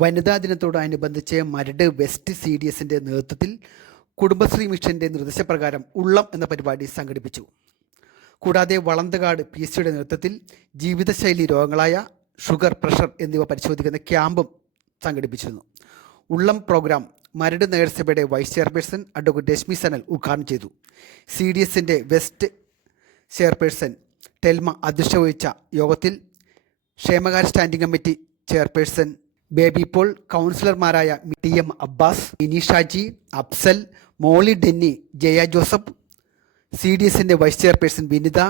വനിതാ ദിനത്തോടനുബന്ധിച്ച് Maradu west C D എസിന്റെ നേതൃത്വത്തിൽ കുടുംബശ്രീ മിഷന്റെ നിർദ്ദേശപ്രകാരം ഉള്ളം എന്ന പരിപാടി സംഘടിപ്പിച്ചു. കൂടാതെ വളന്തകാട് പി എസ് സിയുടെ നേതൃത്വത്തിൽ ജീവിതശൈലി രോഗങ്ങളായ ഷുഗർ പ്രഷർ എന്നിവ പരിശോധിക്കുന്ന ക്യാമ്പും സംഘടിപ്പിച്ചിരുന്നു. ഉള്ളം പ്രോഗ്രാം മരട് നഗരസഭയുടെ vice chairperson advocate Rashmi Sanal ഉദ്ഘാടനം ചെയ്തു. സി ഡി എസിന്റെ വെസ്റ്റ് ചെയർപേഴ്സൺ ടെൽമ അധ്യക്ഷ വഹിച്ച യോഗത്തിൽ ക്ഷേമകാര്യ standing committee chairperson Baby Paul കൗൺസിലർമാരായ ടി എം അബ്ബാസ് ഇനീഷാജി അഫ്സൽ മോളി Denny Jaya Joseph C D എസിന്റെ vice chairperson Vinitha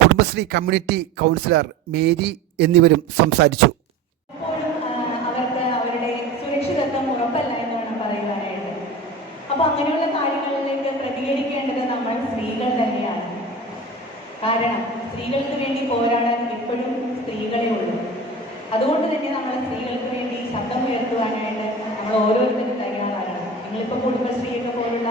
Kudumbashree community counsellor Mary എന്നിവരും സംസാരിച്ചു. അങ്ങനെയുള്ള കാര്യങ്ങളിലേക്ക് നമ്മൾ കാരണം സ്ത്രീകൾക്ക് വേണ്ടി പോരാടാൻ എപ്പോഴും സ്ത്രീകളെ ഉള്ളൂ അതുകൊണ്ട് തന്നെ നമ്മൾ സ്ത്രീകൾക്ക് വേണ്ടി ശബ്ദം ഉയർത്തുവാനായിട്ട് നമ്മൾ ഓരോരുത്തരും തയ്യാറാകണം. നിങ്ങളിപ്പോൾ കുടുംബശ്രീയൊക്കെ പോലുള്ള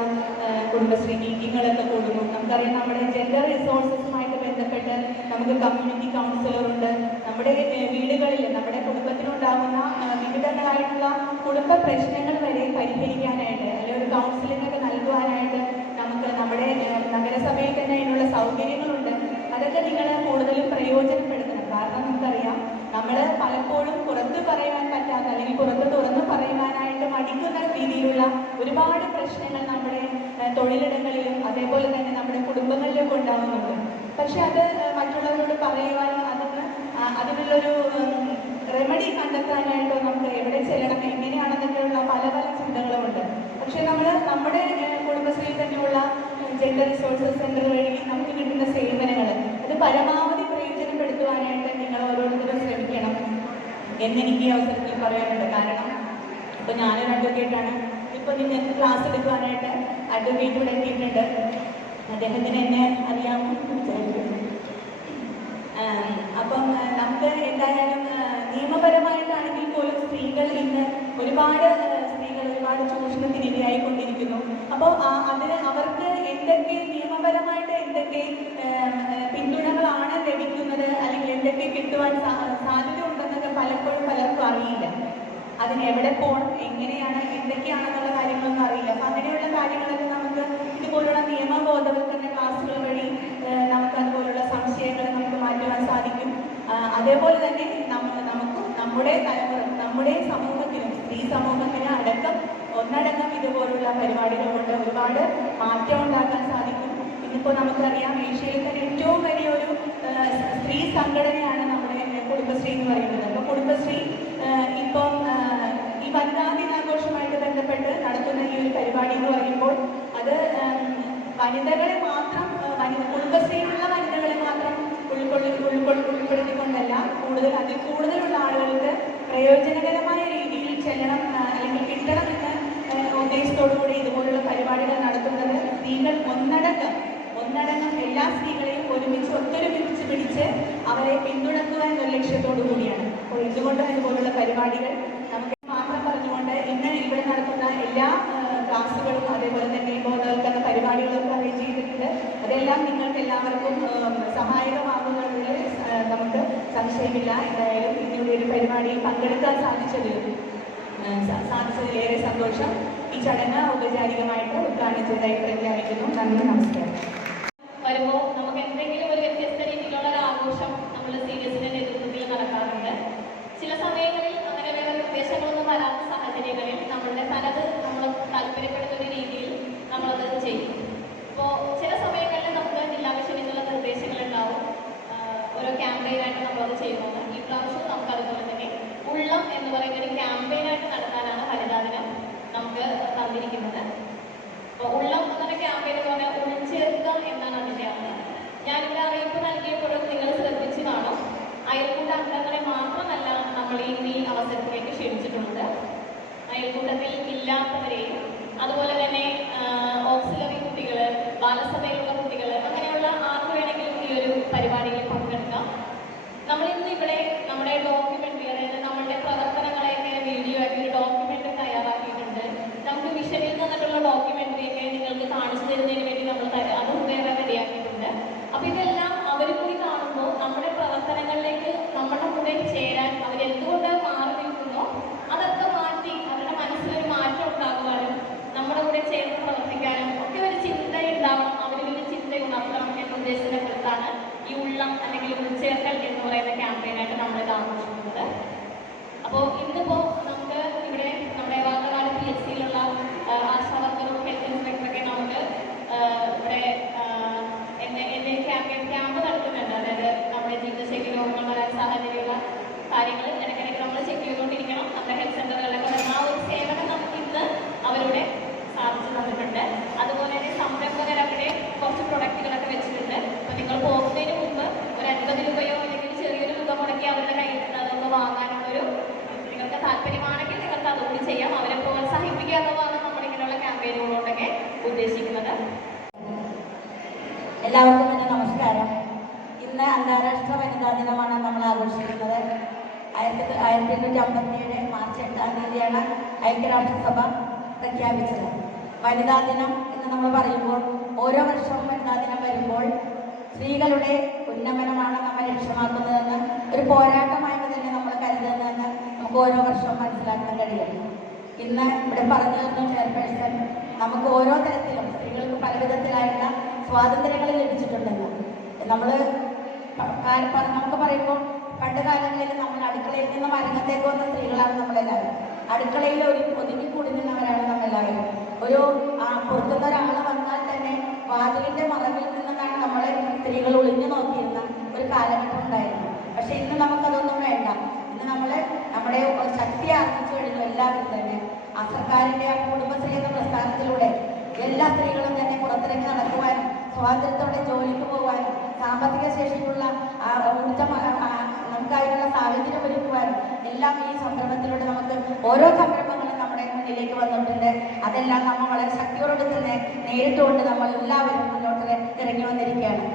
കുടുംബശ്രീ മീറ്റിങ്ങുകളൊക്കെ കൂടുന്നു നമുക്കറിയാം നമ്മുടെ ജെൻഡർ റിസോഴ്സസുമായിട്ട് ബന്ധപ്പെട്ട് നമുക്ക് കമ്മ്യൂണിറ്റി കൗൺസിലറുണ്ട് നമ്മുടെ വീടുകളിൽ നമ്മുടെ കുടുംബത്തിനുണ്ടാകുന്ന വിവിധങ്ങളായിട്ടുള്ള കുടുംബ പ്രശ്നങ്ങൾ വരെ പരിഹരിക്കാനായിട്ട് അല്ലെങ്കിൽ ഒരു കൗൺസിലിംഗ് ഒക്കെ നൽകുവാനായിട്ട് നമുക്ക് നമ്മുടെ നഗരസഭയിൽ തന്നെ അതിനുള്ള സൗകര്യങ്ങളുണ്ട് അതൊക്കെ നിങ്ങൾ കൂടുതലും പ്രയോജനപ്പെടുത്തണം കാരണം നമുക്കറിയാം നമ്മൾ പലപ്പോഴും പുറത്ത് പറയാൻ പറ്റാത്ത അല്ലെങ്കിൽ പുറത്ത് തുറന്ന് പറയുവാനായിട്ട് മടിക്കുന്ന രീതിയിലുള്ള ഒരുപാട് പ്രശ്നങ്ങൾ നമ്മുടെ തൊഴിലിടങ്ങളിലും അതേപോലെ തന്നെ നമ്മുടെ കുടുംബങ്ങളിലൊക്കെ ഉണ്ടാകുന്നുണ്ട് പക്ഷെ അത് മറ്റുള്ളവരോട് പറയുവാനും അതിന് ആ, അതിനുള്ളൊരു റെമഡി കണ്ടെത്താനായിട്ടോ നമുക്ക് എവിടെ ചെല്ലണം എങ്ങനെയാണെന്നൊക്കെയുള്ള പല പല ചിന്തകളുമുണ്ട്. പക്ഷെ നമ്മൾ നമ്മുടെ കുടുംബശ്രീയിൽ തന്നെയുള്ള ജെൻഡർ റിസോഴ്സസ് സെന്റർ വഴി നമുക്ക് കിട്ടുന്ന സേവനങ്ങൾ അത് പരമാവധി പ്രയോജനപ്പെടുത്തുവാനായിട്ട് നിങ്ങൾ ശ്രമിക്കണം എന്നെനിക്ക് ഈ അവസരത്തിൽ പറയാനുണ്ട്. കാരണം ഇപ്പൊ ഞാനൊരു അഡ്വക്കേറ്റാണ് ഇപ്പൊ നിങ്ങൾക്ക് ക്ലാസ് എടുക്കാനായിട്ട് അഡ്വക്കേറ്റ് ഇവിടെ എത്തിയിട്ടുണ്ട്. അദ്ദേഹത്തിന് എന്നെ അറിയാമോ വിചാരിക്കുന്നു. അപ്പം നമുക്ക് എന്തായാലും നിയമപരമായിട്ടാണെങ്കിൽ പോലും സ്ത്രീകൾ ഇന്ന് ഒരുപാട് സ്ത്രീകൾ ഒരുപാട് ചൂഷണത്തിന് ഇരയായിക്കൊണ്ടിരിക്കുന്നു. അപ്പോൾ അതിന് അവർക്ക് എന്തൊക്കെ നിയമപരമായിട്ട് എന്തൊക്കെ പിന്തുണകളാണ് ലഭിക്കുന്നത്? അല്ലെങ്കിൽ എന്തൊക്കെ കിട്ടുവാൻ സാധ്യത പലപ്പോഴും പലർക്കും അറിയില്ല. അതിന് എവിടെ പോകണം എങ്ങനെയാണ് എന്തൊക്കെയാണെന്നുള്ള കാര്യങ്ങളൊന്നും അറിയില്ല. അപ്പം അങ്ങനെയുള്ള കാര്യങ്ങളൊക്കെ നമുക്ക് ഇതുപോലുള്ള നിയമബോധവൽക്കരണ ക്ലാസ്സുകൾ വഴി നമുക്ക് അതുപോലുള്ള സംശയങ്ങൾ നമുക്ക് മാറ്റുവാൻ സാധിക്കും. അതേപോലെ തന്നെ നമുക്ക് നമ്മുടെ തലമുറ നമ്മുടെ സമൂഹത്തിനും സ്ത്രീ സമൂഹത്തിന് അടക്കം ഒന്നടങ്കം ഇതുപോലുള്ള പരിപാടികൾ കൊണ്ട് ഒരുപാട് മാറ്റം ഉണ്ടാക്കാൻ സാധിക്കും. ഇന്നിപ്പോൾ നമുക്കറിയാം ഏഷ്യയിൽ തന്നെ ഏറ്റവും വലിയൊരു ഏഹ്, സ്ത്രീ സംഘടനയാണ് നമ്മുടെ ഏഹ്, കുടുംബശ്രീ എന്ന് പറയുന്നത് അപ്പോൾ കുടുംബശ്രീ ഏഹ്, ഇപ്പം ഏഹ്, ഈ വനിതാ ദിനാഘോഷമായിട്ട് ബന്ധപ്പെട്ട് നടത്തുന്ന ഈ ഒരു പരിപാടി എന്ന് പറയുമ്പോൾ അത് ഏഹ്, വനിതകളെ മാത്രം കുടുംബശ്രീയിലുള്ള വനിതകളെ മാത്രം ഉൾക്കൊള്ളി ഉൾക്കൊള്ളി ഉൾപ്പെടുത്തിക്കൊണ്ടല്ല. കൂടുതൽ അതിൽ കൂടുതലുള്ള ആളുകൾക്ക് പ്രയോജനകരമായ രീതിയിൽ ചെല്ലണം അല്ലെങ്കിൽ കിട്ടണമെന്ന് ഉദ്ദേശത്തോടുകൂടി ഇതുപോലുള്ള പരിപാടികൾ നടത്തുന്നത് സ്ത്രീകൾ ഒന്നടങ്കം ഒന്നടങ്കം എല്ലാ സ്ത്രീകളെയും ഒരുമിച്ച് ഒത്തൊരുമിച്ച് പിടിച്ച് അവരെ പിന്തുണക്കുക എന്ന ലക്ഷ്യത്തോടു കൂടിയാണ്. അപ്പോൾ ഇതുകൊണ്ട് ഇതുപോലുള്ള പരിപാടികൾ നമുക്ക് മാത്രം പറഞ്ഞുകൊണ്ട് ഇന്ന് ഇവിടെ നടത്തുന്ന എല്ലാ ക്ലാസ്സുകളും അതേപോലെ തന്നെ ബോധവൽക്കരണ പരിപാടികളും അതെല്ലാം നിങ്ങൾക്ക് എല്ലാവർക്കും സഹായകമാകുന്നതിൽ നമുക്ക് സംശയമില്ല. എന്തായാലും നിങ്ങളുടെ ഒരു പരിപാടിയിൽ പങ്കെടുക്കാൻ സാധിച്ചതിൽ സാധിച്ചതിൽ ഏറെ സന്തോഷം. ഈ ചടങ്ങ് ഔപചാരികമായിട്ട് ഉദ്ഘാടനത്തിനായി പ്രഖ്യാപിക്കുന്നു. നന്ദി നമസ്കാരം. വരുമ്പോൾ നമുക്ക് എന്തെങ്കിലും ഒരു വ്യത്യസ്ത രീതിയിലുള്ള ഒരു ആഘോഷം നമ്മൾ സീരിയസിന്റെ നേതൃത്വത്തിൽ നടക്കാറുണ്ട്. ചില സമയങ്ങളിൽ അങ്ങനെ വേറെ നിർദ്ദേശങ്ങളൊന്നും വരാത്ത സാഹചര്യങ്ങളിൽ നമ്മളുടെ തനത് നമ്മൾ താല്പര്യപ്പെടുന്ന ഒരു രീതിയിൽ നമ്മളത് ചെയ്യും ഇപ്പോൾ ചില സമയങ്ങളിൽ നമുക്ക് ജില്ലാ മിഷനിൽ നിർദ്ദേശങ്ങൾ ഉണ്ടാവും ആഹ് ഓരോ ക്യാമ്പയിനായിട്ട് നമ്മളത് ചെയ്യുന്നത് ഈ പ്രാവശ്യം നമുക്ക് അതുപോലെ തന്നെ ഉള്ളം എന്ന് പറയുന്ന ഒരു ക്യാമ്പയിനായിട്ട് നടത്താനാണ് വനിതാ ദിനം നമുക്ക് തന്നിരിക്കുന്നത് അപ്പോൾ ഉള്ളം എന്ന ക്യാമ്പയിൻ എന്ന് പറഞ്ഞാൽ ഉൾച്ചേർക്കുക എന്നാണ് അതിന്റെ അർത്ഥം. ഞാനിവിടെ അറിയിപ്പ് നൽകിയപ്പോഴും നിങ്ങൾ ശ്രദ്ധിച്ചു കാണും. അയൽക്കൂട്ട മാത്രമല്ല നമ്മൾ ഈ ഈ അവസരത്തിലേക്ക് ക്ഷണിച്ചിട്ടുള്ളത്. അയൽക്കൂട്ടത്തിൽ ഓക്സിലറി കുട്ടികൾ ബാലസഭയിലുള്ള കുട്ടികൾ അങ്ങനെയുള്ള ആർക്ക് വേണമെങ്കിലും ഈ ഒരു പരിപാടിയിൽ പങ്കെടുക്കാം. നമ്മൾ ഇന്ന് ഇവിടെ നമ്മുടെ ഡോക്യുമെന്ററി അതായത് നമ്മുടെ പ്രവർത്തനങ്ങളെയൊക്കെ വീഡിയോ ആക്കി ഒരു ഡോക്യുമെന്ററി തയ്യാറാക്കിയിട്ടുണ്ട് നമുക്ക് മിഷനിൽ നിന്നിട്ടുള്ള ഡോക്യുമെന്ററി ഒക്കെ നിങ്ങൾക്ക് കാണിച്ചു തരുന്നതിന് വേണ്ടി നമ്മൾ തര- അതും വേറെ റെഡിയാക്കിയിട്ടുണ്ട് അപ്പൊ ഇതെല്ലാം അവർ കൂടി കാണുമ്പോൾ നമ്മുടെ പ്രവർത്തനങ്ങളിലേക്ക് നമ്മുടെ കൂടെ ചേരാൻ അവർ എന്തുകൊണ്ട് മാറി നിൽക്കുന്നോ അത് ക്യാമ്പയിനായിട്ട് നമ്മളിത് ആഘോഷിക്കുന്നത് അപ്പോൾ ഇന്നിപ്പോൾ നമുക്ക് ഇവിടെ നമ്മുടെ വാർത്തകാല പി എസ് സിയിലുള്ള ആശാവർക്കറും ഹെൽത്ത് ഇൻസ്പെക്ടറൊക്കെ നമുക്ക് ഇവിടെ എന്നെ എന്റെ ക്യാമ്പയിൻ ക്യാമ്പ് നടത്തുന്നുണ്ട്. അതായത് നമ്മുടെ ജീവിതശൈലി രോഗങ്ങൾ വരാൻ സാഹചര്യമുള്ള കാര്യങ്ങൾ ഇടയ്ക്കിടയ്ക്ക് നമ്മൾ ചെക്ക് ചെയ്തുകൊണ്ടിരിക്കണം. നമ്മുടെ ഹെൽത്ത് സെന്ററുകളിലൊക്കെ വരുന്ന ആ ഒരു സേവനം നമുക്ക് ഇന്ന് അവരുടെ സാധിച്ചു തന്നിട്ടുണ്ട്. അതുപോലെ തന്നെ സംരംഭകരവിടെ എല്ലാവർക്കും തന്നെ നമസ്കാരം. ഇന്ന് അന്താരാഷ്ട്ര വനിതാ ദിനമാണ് നമ്മൾ ആഘോഷിക്കുന്നത്. ആയിരത്തി ആയിരത്തി എണ്ണൂറ്റി അമ്പത്തിയേഴ് മാർച്ച് എട്ടാം തീയതിയാണ് ഐക്യരാഷ്ട്രസഭ പ്രഖ്യാപിച്ചത്. വനിതാ ദിനം എന്ന് നമ്മൾ പറയുമ്പോൾ ഓരോ വർഷവും വനിതാ ദിനം വരുമ്പോൾ സ്ത്രീകളുടെ ഉന്നമനമാണ് നമ്മൾ ലക്ഷ്യമാക്കുന്നതെന്ന് ഒരു പോരാട്ടമായിട്ട് തന്നെ നമ്മൾ കരുതുന്നതെന്ന് നമുക്ക് ഓരോ വർഷവും മനസ്സിലാക്കാൻ കഴിയും. ഇന്ന് ഇവിടെ പറഞ്ഞു നമുക്ക് ഓരോ തരത്തിലും സ്ത്രീകൾക്ക് പല വിധത്തിലായിട്ടുള്ള സ്വാതന്ത്ര്യങ്ങൾ ലഭിച്ചിട്ടുണ്ടെന്ന്. നമ്മൾ നമുക്ക് പറയുമ്പോൾ പണ്ട് കാലങ്ങളിൽ നമ്മൾ അടുക്കളയിൽ നിന്ന് അരങ്ങത്തേക്ക് വന്ന സ്ത്രീകളാണ് നമ്മളെല്ലാവരും. അടുക്കളയിൽ ഒരു ഒതുങ്ങി കൂടി നിന്നവരാണ് നമ്മളെല്ലാവരും. ഒരു പുറത്തുനിന്ന് ഒരാൾ വന്നാൽ തന്നെ വാതിലിന്റെ മറവിൽ നിന്നാണ് നമ്മളെ സ്ത്രീകൾ ഒളിഞ്ഞു നോക്കിയിരുന്ന ഒരു കാലഘട്ടം ഉണ്ടായിരുന്നു പക്ഷെ ഇന്ന് നമുക്കതൊന്നും വേണ്ട. ഇന്ന് നമ്മൾ നമ്മുടെ ശക്തി ആർജിച്ചു കഴിഞ്ഞു എല്ലാവരും തന്നെ. ആ സർക്കാരിന്റെ ആ കുടുംബശ്രീ എന്ന പ്രസ്ഥാനത്തിലൂടെ എല്ലാ സ്ത്രീകളും തന്നെ പുറത്തിറങ്ങി നടക്കുവാനും സ്വാതന്ത്ര്യത്തോടെ ജോലിക്ക് പോകാനും സാമ്പത്തിക ശേഷിയുള്ള നമുക്കായിട്ടുള്ള സാഹചര്യം ഒരുക്കുവാനും എല്ലാം ഈ സംരംഭത്തിലൂടെ നമുക്ക് ഓരോ സംരംഭങ്ങളും നമ്മുടെ മുന്നിലേക്ക് വന്നിട്ടുണ്ട്. അതെല്ലാം നമ്മൾ വളരെ ശക്തിയോടെ തന്നെ നേരിട്ടുകൊണ്ട് നമ്മൾ എല്ലാവരും മുന്നോട്ട് ഇറങ്ങി വന്നിരിക്കുകയാണ്.